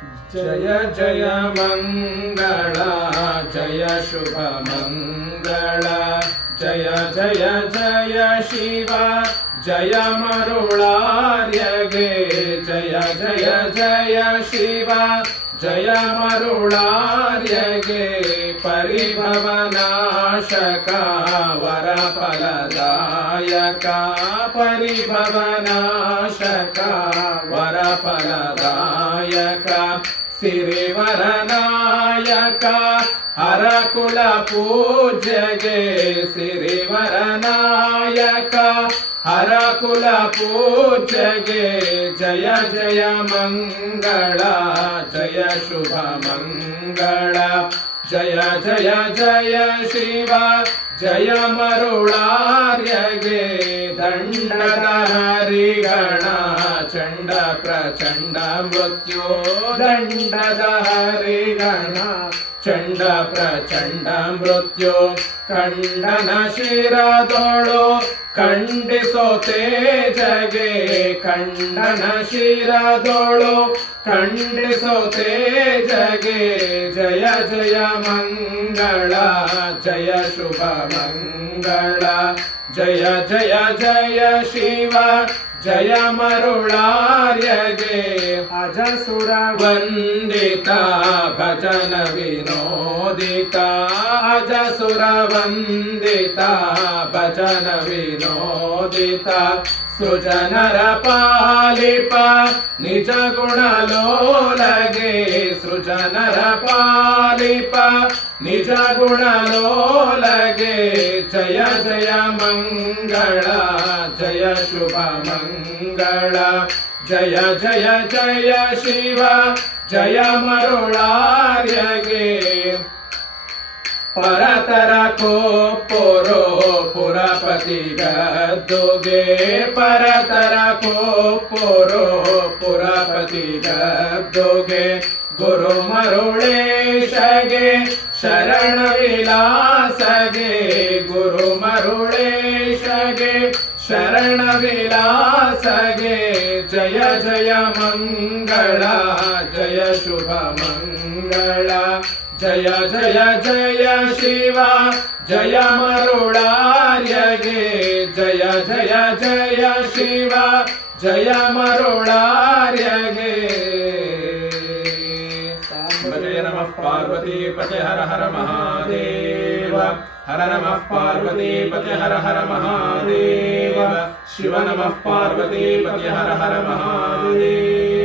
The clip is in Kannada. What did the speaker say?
जय जय मंगल जय शुभ मंगल जय जय जय शिव जय मरुळार्यगे जय जय जय शिव जय मरुळार्यगे परिभवनाशक वरफलदायक परिभवनाशक वरफलदायक सिरिवरनायक हरकुल पूज्यगे सिरिवरनायक हरकुल पूज्यगे जय जय मंगल जय शुभ मंगल जय जय जय शिव जय मरुळार्यगे दंडद हरिगण चंड प्रचंड मृत्यु दंडद हरिगण चंड प्रचंड मृत्यु खंडन शिरदोಳು ಖಂಡಿಸೋ ತೇಜಗೆ ಖಂಡನ ಶಿರದೋಳು ಖಂಡಿಸೋ ತೇಜಗೆ ಜಯ ಜಯ ಮಂಗಳ ಜಯ ಶುಭ ಮಂಗಳ ಜಯ ಜಯ ಜಯ ಶಿವ ಜಯ ಮರುಳಾರ್ಯಗೆ ಅಜಸುರ ವಂದಿತ ಭಜನ ವಿನೋದಿತ ಅಜಸುರ ವಂದಿತ ಭಜನ ವಿನೋದಿತ ಸೃಜನರ ಪಾಲಿಪ ನಿಜ ಗುಣಲೋಲಗೆ ಸೃಜನರ ಪಾಲಿಪ ನಿಜ ಗುಣಲೋಲಗೆ ಜಯ ಜಯ ಮಂಗಳ ಜಯ ಶುಭ ಮಂಗಳ ಜಯ ಜಯ ಜಯ ಶಿವ ಜಯ ಮರುಳಾರ್ಯಗೆ ಪರತರ ಕೋಪುರೋ ಪುರಪತಿ ಗದ್ದುಗೆ ಪರತರ ಕೋಪುರೋ ಪುರಪತಿ ಗದ್ದುಗೆ ಗುರು ಮರುಳೇಶಗೆ ಶರಣ ವಿಲಾಸಗೆ ಗುರು ಮರುಳೇಶಗೆ ಶರಣ ವಿಲಾಸಗೆ ಜಯ ಜಯ ಮಂಗಳ ಜಯ ಶುಭ ಮಂಗಳ ಜಯ ಜಯ ಜಯ ಶಿವ ಜಯ ಮರುಳಾರ್ಯಗೆ ಜಯ ಜಯ ಜಯ ಶಿವ ಜಯ ಮರುಳಾರ್ಯಗೆ ಜಯ ನಮಃ ಪಾರ್ವತಿ ಪತೆ ಹರ ಹರ ಮಹಾದೇವ ಹರ ನಮಃ ಪಾರ್ವತಿ ಪತೆ ಹರ ಹರ ಮಹಾದೇವ ಶಿವ ನಮಃ ಪಾರ್ವತಿ ಪತೆ ಹರ ಹರ ಮಹಾದೇವ